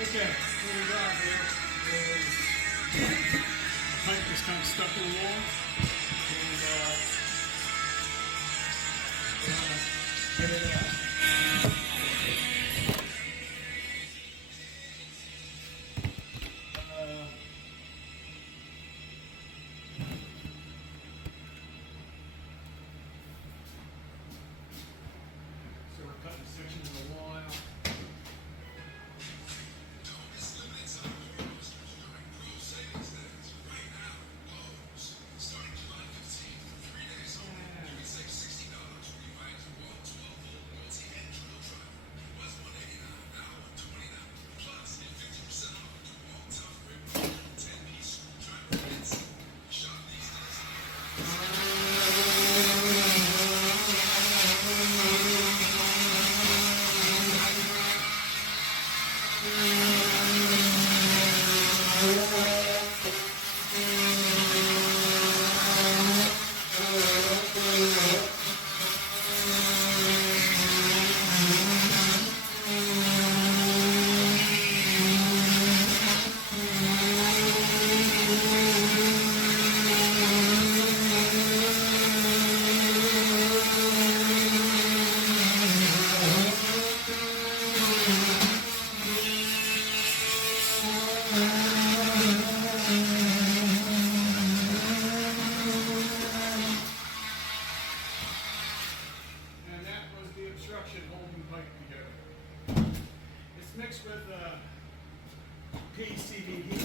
Okay, what we got here is pipe that's kind of stuck in the wall, and we're gonna get it out. So we're cutting sections of the wall out. And that was the obstruction holding pipe together. It's mixed with PCBD. If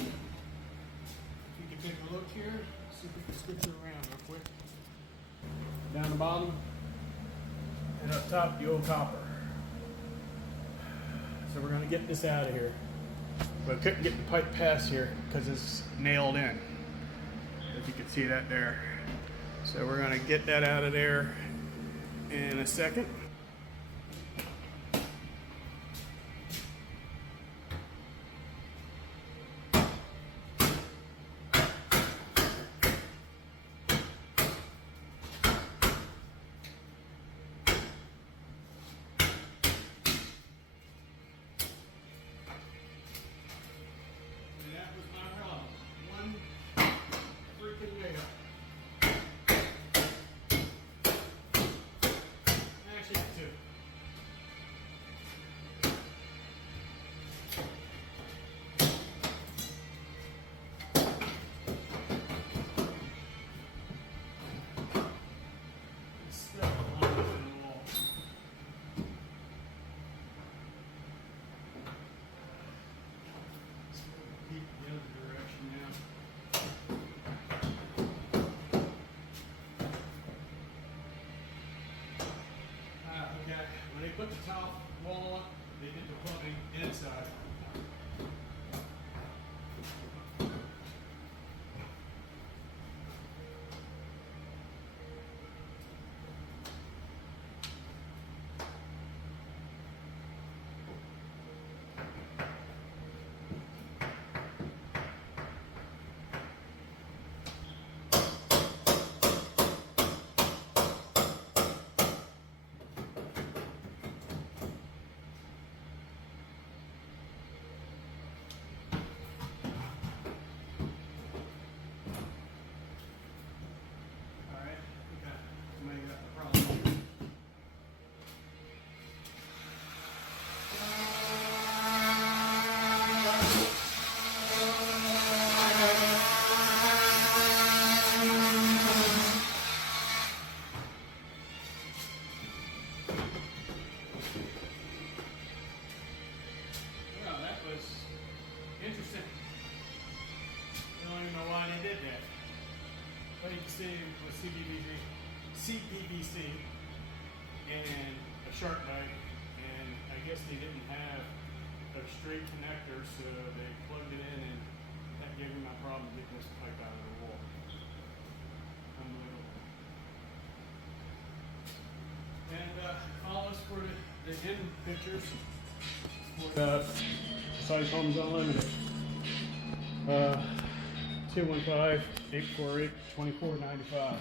you can take a look here, see if we can switch it around real quick. Down the bottom and up top the old copper. So we're going to get this out of here. But I couldn't get the pipe past here because it's nailed in. If you can see that there. So we're going to get that out of there in a second. And that was my problem. One freaking nail. Actually, two. It's stuck behind the wall. Keep the other direction now. Okay, when they put the top wall up, they did the plumbing inside. Alright, okay, somebody got the problem. Well, that was interesting. I don't even know why they did that. But you can see it was CPVC and a sharp knife, and I guess they didn't have a straight connector, so they plugged it in, and that gave me my problem getting this pipe out of the wall. Unbelievable. And follow us for the hidden pictures for Size Homes Unlimited. 215-848-2495.